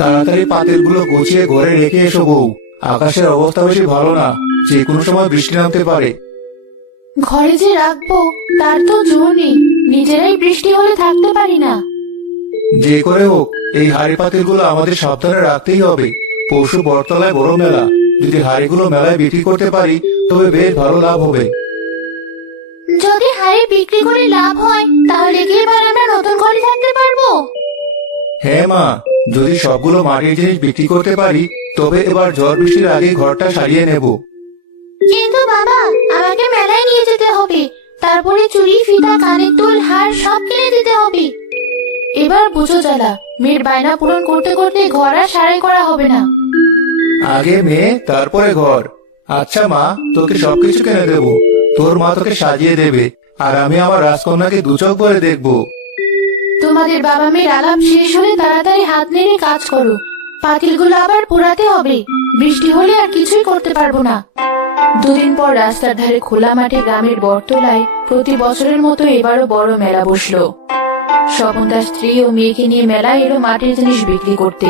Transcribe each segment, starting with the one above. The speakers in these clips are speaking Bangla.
তাড়াতাড়ি পাতিলগুলো গুছিয়ে ঘরে রেখে এসো বউ। আকাশের অবস্থা বেশি ভালো না, যে কোনো সময় বৃষ্টি নামতে পারে। ঘরে যে রাখবো তার তো জোর নেই, নিজেরাই বৃষ্টি হলে থাকতে পারি না। যে করে হোক এই হাড়ি পাতিলগুলো আমাদের সাবধানে রাখতেই হবে। পরশু বটতলায় বড় মেলা, যদি হাড়িগুলো মেলায় বিক্রি করতে পারি তবে বেশ ভালো লাভ হবে। যদি হাড়ি বিক্রি করে লাভ হয় তাহলে কি এবার আমরা নতুন ঘরে থাকতে পারবো? হ্যাঁ মা, যদি সবগুলো মাটির জিনিস বিক্রি করতে পারি তবে এবার ঝড় বৃষ্টির আগে ঘরটা সারিয়ে নেব। কিন্তু বাবা, আমাকে মেলায় নিয়ে যেতে হবে, তারপরে চুড়ি ফিতা কানের দুল হার সব কিনে দিতে হবে। এবার বুঝো জ্বালা, মেয়ের বায়না পূরণ করতে করতে ঘর আর সারাই করা হবে না। আগে মেয়ে তারপরে ঘর। আচ্ছা মা, তোকে সবকিছু কিনে দেবো, তোর মা তোকে সাজিয়ে দেবে, আর আমি আমার রাজকন্যাকে দু চোখ করে দেখবো। তোমাদের বাবা মেয়ের আলাপ শেষ হলে তাড়াতাড়ি হাত নেড়ে কাজ করো, পাতিলগুলো আবার পোড়াতে হবে, বৃষ্টি হলে আর কিছুই করতে পারবো না। দুদিন পর রাস্তার ধারে খোলা মাঠে গ্রামের বটতলায় প্রতি বছরের মতো এবারও বড় মেলা বসলো। স্বপন তার স্ত্রী ও মেয়েকে নিয়ে মেলায় এলো মাটির জিনিস বিক্রি করতে।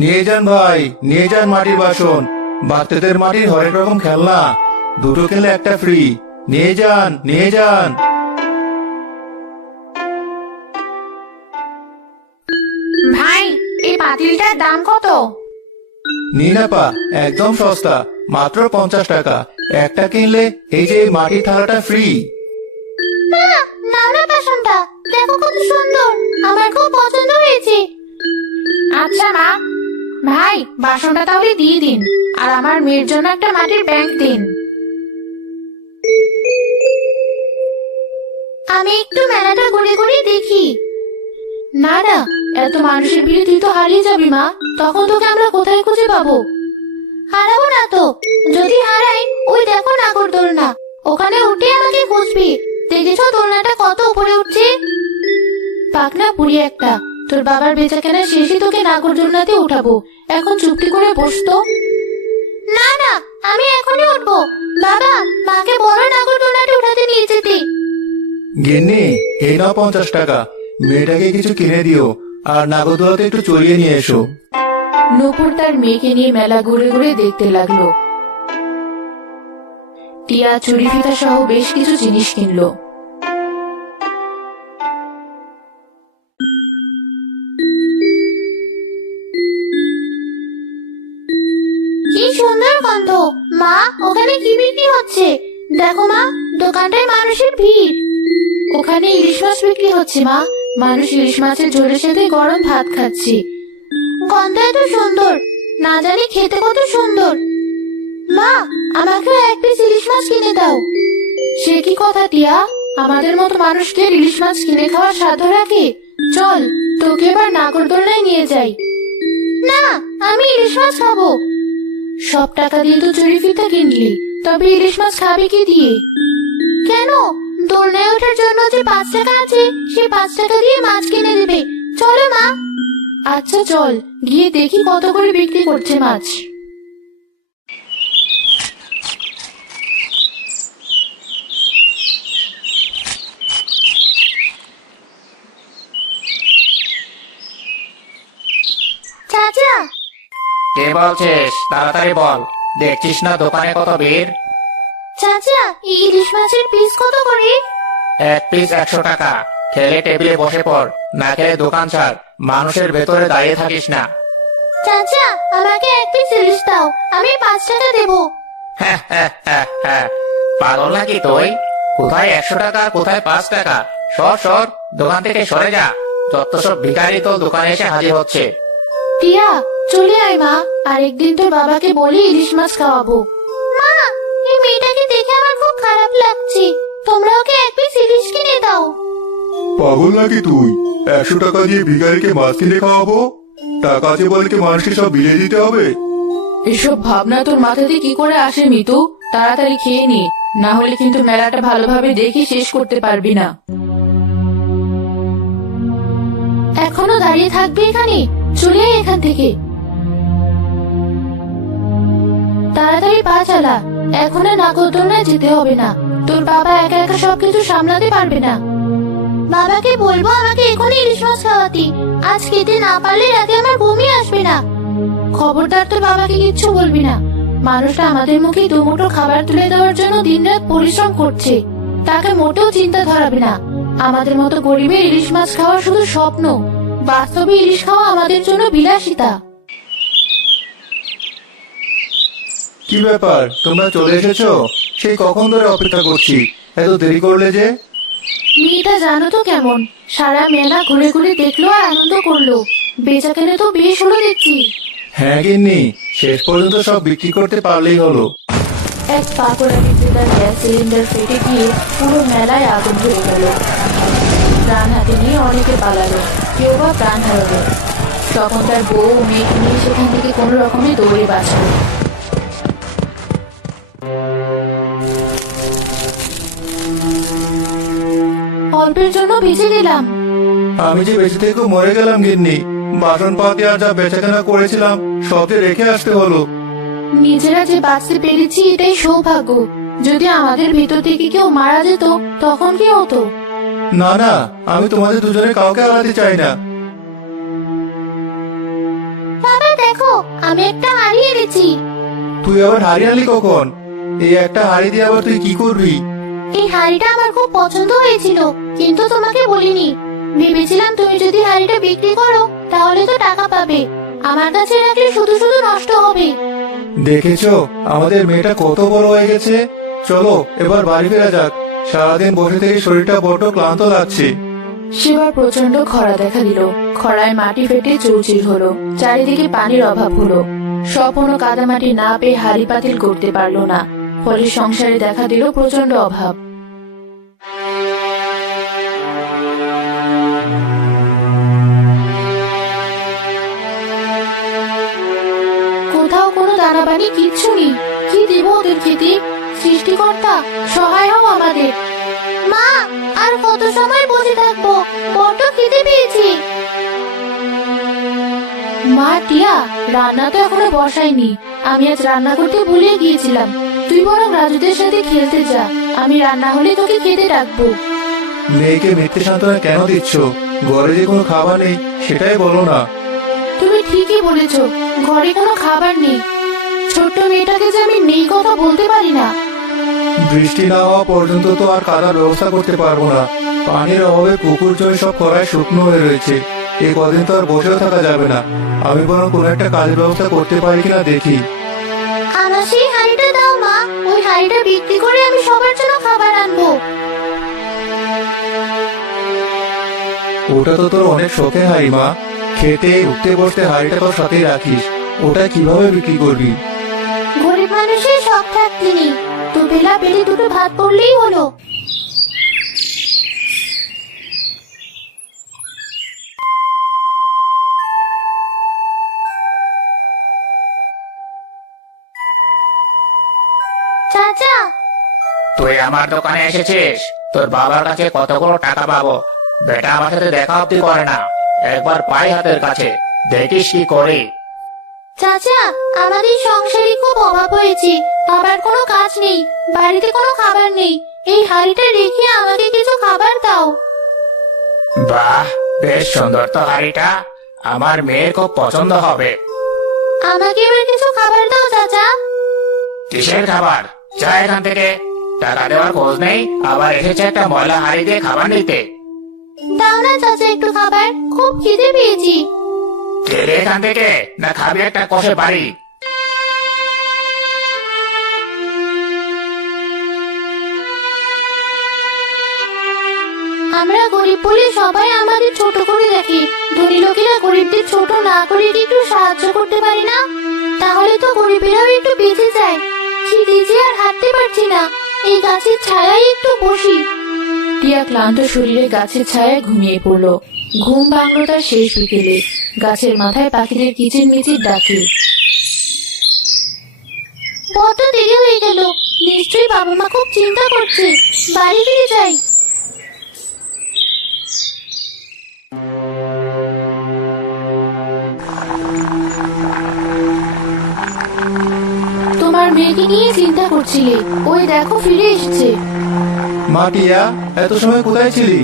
নিয়ে যান ভাই, নিয়ে যান মাটির বাসন, বাচ্চাদের মাটির হরেক রকম খেলনা, দুটো কিনলে একটা ফ্রি। নিয়ে যান, নিয়ে যান। ভাই, এই পাতিলটার দাম কত? নিন আপা, একদম সস্তা, মাত্র 50 টাকা। একটা কিনলে এই যে এই মাটির থালাটা ফ্রি। নাও না বাসনটা, দেখো কত সুন্দর, আমার খুব পছন্দ হয়েছে। আচ্ছা মা। ভাই, বাসনটা তাহলে দিয়ে দিন, আর আমার মেয়ের জন্য একটা মাটির ব্যাংক দিন। আমি একটু মেলাটা ঘুরে ঘুরে দেখি। না না, এত মানুষের ভিড়ে তুই তো হারিয়ে যাবি মা, তখন তোকে আমরা কোথায় খুঁজে পাবো? হারাবো না তো, যদি হারাই ওই দেখো নাগরদোলনা, ওখানে উঠে আমাকে খুঁজবি। দেখেছো দোলনাটা কত উপরে উঠছে? পাকনা পুরি একটা, তোর বাবার বেচাকেনা শেষে তোকে নাগরদোলনাতে উঠাবো, এখন চুপটি করে বসতো। না না, আমি এখনই উঠবো। বাবা, মাকে বড় নাগরদোলনাতে উঠাতে নিয়ে যেতে। গিন্নি, এই নাও 50 টাকা, মেয়েটাকে কিছু কিনে দিও, আর নাগরদোলাতে একটু চড়িয়ে নিয়ে এসো। নূপুর তার মেয়েকে নিয়ে মেলা ঘুরে ঘুরে দেখতে লাগলো। টিয়া চুরি ফিতা সহ বেশ কিছু জিনিস কিনলো। কি সুন্দর গন্ধ! মা, ওখানে কি বিক্রি হচ্ছে? দেখো মা, দোকানটায় মানুষের ভিড়। ওখানে ইলিশ মাছ বিক্রি হচ্ছে মা, মানুষ ইলিশ মাছের ঝোলের সাথে গরম ভাত খাচ্ছে। গন্ধ এত সুন্দর, না জানি খেতে কত সুন্দর। মা, আমাকে এক পিস ইলিশ মাছ কিনে দাও। সে কি কথা টিয়া, আমাদের মতো মানুষকে ইলিশ মাছ কিনে খাওয়ার সাধ্য রাখে? চল, তোকে এবার নাগরদোলনায় নিয়ে যাই। না, আমি ইলিশ মাছ খাবো। সব টাকা দিয়ে তো চুরি ফিতা কিনলি, তবে ইলিশ মাছ খাবে কি দিয়ে? কেন, দোলনায় ওঠার জন্য যে 5 টাকা আছে, সে 5 টাকা দিয়ে মাছ কিনে দেবে। চলো মা। আচ্ছা চল, গিয়ে দেখি কত করে বিক্রি করছে মাছ। চাচা, কে বলছিস? তাড়াতাড়ি বল, দেখছিস না দোকানে কত ভিড়? চাচা, এই ইলিশ মাছের পিস কত করে? এক পিস 100 টাকা। খেলে টেবিলে বসে পড়, না খেলে দোকান ছাড়, মানুষের ভেতরে দাঁড়িয়ে থাকিস না। চাচা, আমাকে এক পিস ইলিশ দাও, আমি 5 টাকা দেবো। পাগল নাকি তুই? কোথায় 100 টাকা, কোথায় 5 টাকা? সর সর, দোকান থেকে সরে যা, যত সব ভিখারি তো দোকানে এসে হাজির হচ্ছে। টিয়া, চলে আয় মা, আরেকদিন তোর বাবাকে বলি ইলিশ মাছ খাওয়াবো। মা, এই মেয়েটাকে দেখে আমার খুব খারাপ লাগছে, তোমরা ওকে এক পিস ইলিশ কিনে দাও। পাগল নাকি তুই? 100 টাকা দিয়ে ভিখারিকে মাছ কিনে খাওয়াবো? টাকা আছে বলে কি মানুষকে সব বিলিয়ে দিতে হবে? এসব ভাবনা তোর মাথাতে কি করে আসে মিতু? তাড়াতাড়ি খেয়ে নি, না হলে কিন্তু মেলাটা ভালোভাবে দেখে শেষ করতে পারবি না। এখনো দাঁড়িয়ে থাকবে এখানে? চলে আয় এখান থেকে, তাড়াতাড়ি পা চালা, এখন আর নাগরদোলনায় যেতে হবে না, তোর বাবা একা একা সবকিছু সামলাতে পারবে না। বাবাকে বলবো আমাকে এখনই ইলিশ মাছ খাওয়াতে। আজ খেতে না পারলে রাতে আমার বমি আসবে না। খবরদার তো বাবাকে কিচ্ছু বলবি না। মানুষটা আমাদের মুখে দুমুঠো খাবার তুলে দেওয়ার জন্য দিনরাত পরিশ্রম করছে, তাকে মোটেও চিন্তা ধরাবে না। আমাদের মতো গরিবের ইলিশ মাছ খাওয়া শুধু স্বপ্ন, বাস্তবে ইলিশ খাওয়া আমাদের জন্য বিলাসিতা। কি ব্যাপার, তোমরা চলে এসেছো? সেই কখন ধরে অপেক্ষা করছি, এত দেরি করলে যে? মেয়েটা জানো তো কেমন, সারা মেলা ঘুরে ঘুরে দেখলো আর আনন্দ করলো। বেচা কেনে তো বেশ হলো দেখছি। হ্যাঁ গিন্নি, শেষ পর্যন্ত সব বিক্রি করতে পারলেই হলো। এক পাকড়া বিক্রেতার গ্যাস সিলিন্ডার ফেটে গিয়ে পুরো মেলায় আগুন ধরে গেল। প্রাণ হাতে নিয়ে অনেকে পালালো, কেউ বা প্রাণ হারালো। তখন তার বউ ও মেয়েকে নিয়ে সেখান থেকে কোনো রকমে দৌড়ে বাঁচল। অল্পের জন্য বেঁচে গেলাম। আমি যে বেঁচে থেকে মরে গেলাম গিন্নি। বাসন পাতি আর যা বেচাকেনা করেছিলাম সব যে রেখে আসতে হলো। নিজেরা যে বাঁচতে পেরেছি এটাই সৌভাগ্য। যদি আমাদের ভেতর থেকে কেউ মারা যেত তখন কি হতো? না না, আমি তোমাদের দুজনে কাউকে হারাতে চাই না। বাবা দেখো, আমি একটা হাড়ি এনেছি। তুই আবার হাড়ি আনলি কখন? এই একটা হাড়ি দিয়ে আবার তুই কি করবি? এই হাড়িটা আমার খুব পছন্দ হয়েছিল, কিন্তু তোমাকে বলিনি। ভেবেছিলাম তুমি যদি হাড়িটা বিক্রি করো তাহলে তো টাকা পাবে, আমার কাছে রাখলে শুধু শুধু নষ্ট হবে। দেখেছো আমাদের মেয়েটা কত বড় হয়ে গেছে। চলো এবার বাড়ি ফেরা যাক, সারাদিন বসে থেকে শরীরটা বড্ড ক্লান্ত লাগছে। সেবার প্রচন্ড খরা দেখা দিল। খরায় মাটি ফেটে চৌচির হলো, চারিদিকে পানির অভাব হলো। স্বপন কাদামাটি না পেয়ে হাড়ি পাতিল করতে পারলো না, ফলে সংসারে দেখা দিল প্রচন্ড অভাব। কোথাও কোনো দানাবানি কিচ্ছু নেই। কি দিব ওদের খেতে? সৃষ্টিকর্তা সহায় হও আমাদের। মা, আর কত সময় বসে থাকবো? বড্ড খিদে পেয়েছি। মা টিয়া, রান্না তো এখনো বসাইনি। আমি আজ রান্না করতে ভুলে গিয়েছিলাম। তুই বরং রাজুদের সাথে খেলতে যা, আমি রান্না হলে তোকে খেতে ডাকবো। মেয়েকে মিথ্যে সান্ত্বনা কেন দিচ্ছ? ঘরে যে কোনো খাবার নেই সেটাই বলো না। তুমি ঠিকই বলেছো, ঘরে কোনো খাবার নেই। ছোট্ট মেয়েটাকে যে আমি নেই কথা বলতে পারি না। বৃষ্টি না হওয়া পর্যন্ত তো আর কাদার ব্যবস্থা করতে পারবো না। পানির অভাবে পুকুর জমি সব খরায় শুকনো হয়ে রয়েছে। এই কদিন তো আর বসেও থাকা যাবে না। আমি বরং কোনো একটা কাজের ব্যবস্থা করতে পারি কিনা দেখি। আমার সেই হাঁড়িটা দাও মা, ওই হাঁড়িটা বিক্রি করে আমি সবার জন্য খাবার আনবো। ওটা তো তোর অনেক শখে হাড়ি মা। খেতে উঠতে বসতে হাড়িটা তোর সাথেই রাখিস, ওটা কিভাবে বিক্রি করবি? গরিব মানুষের শখ থাকতে নেই, তো বেলা পেলে দুটো ভাত পড়লেই হলো। চাচা, তুই আমার দোকানে এসেছিস? তোর বাবার কাছে কতগুলো টাকা পাবো? বেটা আমার সাথে দেখা অব্দি করে না, একবার পাই হাতের কাছে, দেখিস কি করি। চাচা, আমাদের সংসারে খুব অভাব হয়েছে। বাবার কোনো কাজ নেই, বাড়িতে কোনো খাবার নেই। এই হাঁড়িটা রেখে আমাকে কিছু খাবার দাও। বাহ, বেশ সুন্দর তো হাড়িটা, আমার মেয়ের খুব পছন্দ হবে। আমাকে এবার কিছু খাবার দাও চাচা। কিসের খাবার? যা এখান থেকে। টাকা দেওয়ার খোঁজ নেই, আবার এসেছে একটা ময়লা হাড়ি দিয়ে খাবার নিতে। দাও না চাচা একটু খাবার, খুব খিদে পেয়েছি। কেড়ে এখান থেকে, না খাবি একটা কষে বাড়ি। আমরা গরিব বলে সবাই আমাদের ছোট করে দেখে। ধনী লোকেরা গরিবদের ছোট না করে কি একটু সাহায্য করতে পারে না? তাহলে তো গরিবেরাও একটু বেঁচে যায়। খিদে যে আর হাঁটতে পারছি না, এই গাছের ছায়ায় একটু বসি। টিয়া ক্লান্ত শরীরে গাছের ছায়ায় ঘুমিয়ে পড়লো। ঘুম ভাঙলো তার শেষ বিকেলে। গাছের মাথায় পাখিদের কিচির মিচির ডাকে। বড্ড দেরি হয়ে গেল, নিশ্চয়ই বাবা মা খুব চিন্তা করছে। বাড়ি ফিরে যাই। তোমার মেয়েকে নিয়ে চিন্তা করছিলে, ওই দেখো ফিরে এসেছে। মা টিয়া, এত সময় কোথায় ছিলি?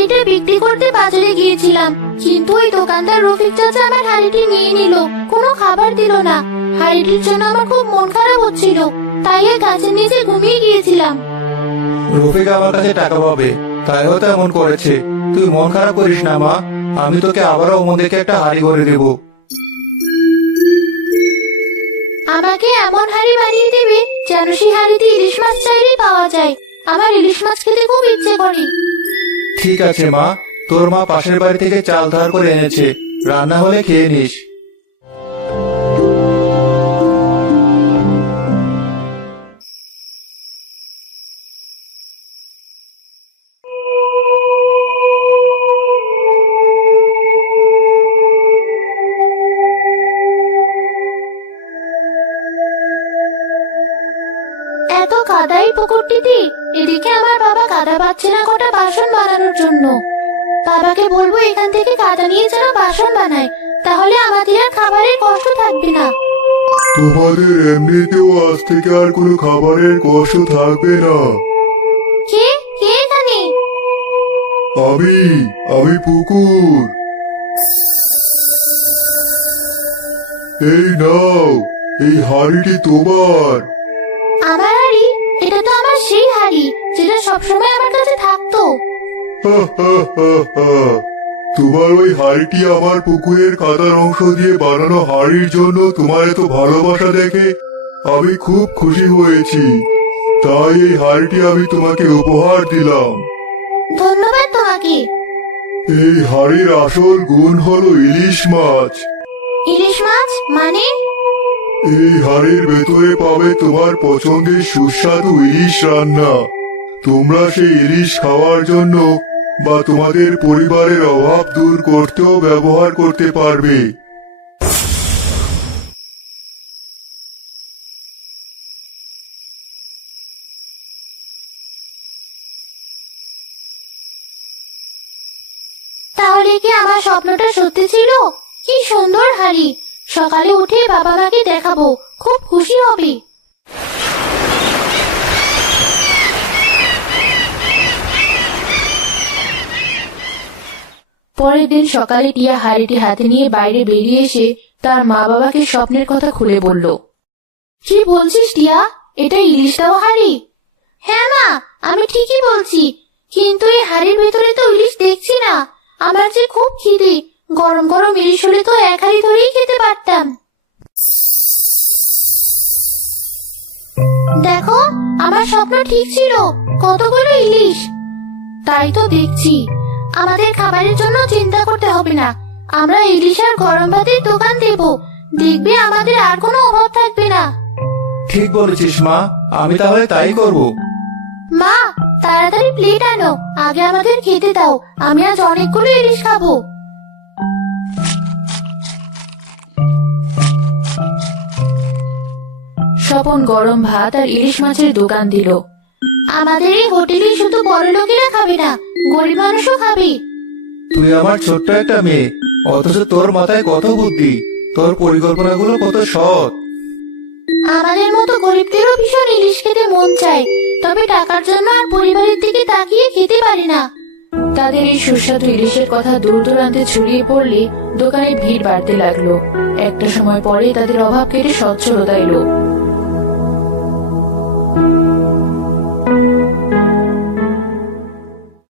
হাঁড়িটা বিক্রি করতে বাজারে গিয়েছিলাম, কিন্তু ওই দোকানদার রফিক চাচা আমার হাঁড়িটি নিয়ে নিল, কোনো খাবার দিল না। হাঁড়িটির জন্য আমার খুব মন খারাপ হচ্ছিল, তাই ওই গাছের নিচে ঘুমিয়ে গিয়েছিলাম। রফিক আমার কাছে টাকা পাবে, তাই হয়তো এমন করেছে। তুই মন খারাপ করিস না মা, আমি তোকে আবারও ওমদেরকে একটা হাড়ি করে দেবো। আমাকে এমন হাঁড়ি বানিয়ে দেবে যেন সেই হাঁড়িতে ইলিশ মাছ চাইলেই পাওয়া যায়। আমার ইলিশ মাছ খেতে খুব ইচ্ছে করে। ঠিক আছে মা, তোর মা পাশের বাড়ি থেকে চাল ধার করে এনেছে, রান্না হলে খেয়ে নিস। এত কাদাই পুকুরটিতে, এদিকে আমার বাবা কাদা পাচ্ছে না কটা বাসন বানানোর জন্য। বাবাকে বলবো এখান থেকে কাদা নিয়ে যেন বাসন বানায়, তাহলে আমাদের আর খাবারের কষ্ট থাকবে না। তোমাদের এমনিতেও আজ থেকে আর কোনো খাবারের কষ্ট থাকবে না। কে কে এখানে? আমি পুকুর। এই নাও, এই হাড়িটি তোমার। আমার হাড়ি? এটা তো আমার সেই হাড়ি যেটা সবসময় আমার কাছে থাকতো। তোমার ওই হাড়িটি আমার পুকুরের কাদার অংশ দিয়ে বানানো হাড়ির জন্য তোমার এত ভালোবাসা দেখে আমি খুব খুশি হয়েছি, তাই এই হাড়িটি আমি তোমাকে উপহার দিলাম। ধন্যবাদ তোমাকে। এই হাড়ির আসল গুণ হলো ইলিশ মাছ। ইলিশ মাছ মানে? এই হাড়ির ভেতরে পাবে তোমার পছন্দের সুস্বাদু ইলিশ রান্না। তোমরা সেই ইলিশ খাওয়ার জন্য বা তোমাদের পরিবারের অভাব দূর করতেও ব্যবহার করতে পারবে। তাহলে কি আমার স্বপ্নটা সত্যি ছিল? কি সুন্দর হাড়ি! সকালে উঠে বাবা মাকে দেখাবো, খুব খুশি হবে। পরের দিন সকালে টিয়া হাড়িটি হাতে নিয়ে বাইরে বেরিয়ে এসে তার মা বাবাকে স্বপ্নের কথা খুলে বলল। কি বলছিস টিয়া? এটা ইলিশ দেওয়া হাড়ি? হ্যাঁ মা, আমি ঠিকই বলছি, কিন্তু এই হাড়ির ভেতরে তো ইলিশ দেখছি না। আমার যে খুব খিদে, গরম গরম ইলিশ হলে তো এক হাড়ি ধরেই খেতে পারতাম। দেখো, আমার স্বপ্ন ঠিক ছিল, কতগুলো ইলিশ। তাই তো দেখছি, আমাদের খাবারের জন্য চিন্তা করতে হবে না। আমরা ইলিশ আর গরম ভাতের দোকান দেব, দেখবে আমাদের আর কোনো অভাব থাকবে না। ঠিক বলেছিস মা, আমি তাহলে তাই করব। মা, তাড়াতাড়ি প্লেট আনো, আগে আমাদের খেতে দাও। আমি আজ অনেকগুলো ইলিশ খাবো। স্বপন গরম ভাত আর ইলিশ মাছের দোকান দিল। আমাদের এই হোটেলে শুধু বড় লোকেরা খাবে না, গরিব মানুষও খাবে। তুই আমার ছোট্ট একটা মেয়ে, অথচ তোর মাথায় কত বুদ্ধি, তোর পরিকল্পনাগুলো কত সৎ। আমাদের মতো গরিবদেরও ভীষণ ইলিশ খেতে মন চায়, তবে টাকার জন্য আর পরিবারের দিকে তাকিয়ে খেতে পারি না। তাদের এই সুস্বাদু ইলিশের কথা দূর দূরান্তে ছড়িয়ে পড়লে দোকানে ভিড় বাড়তে লাগলো। একটা সময় পরে তাদের অভাব কেটে সচ্ছলতা এলো।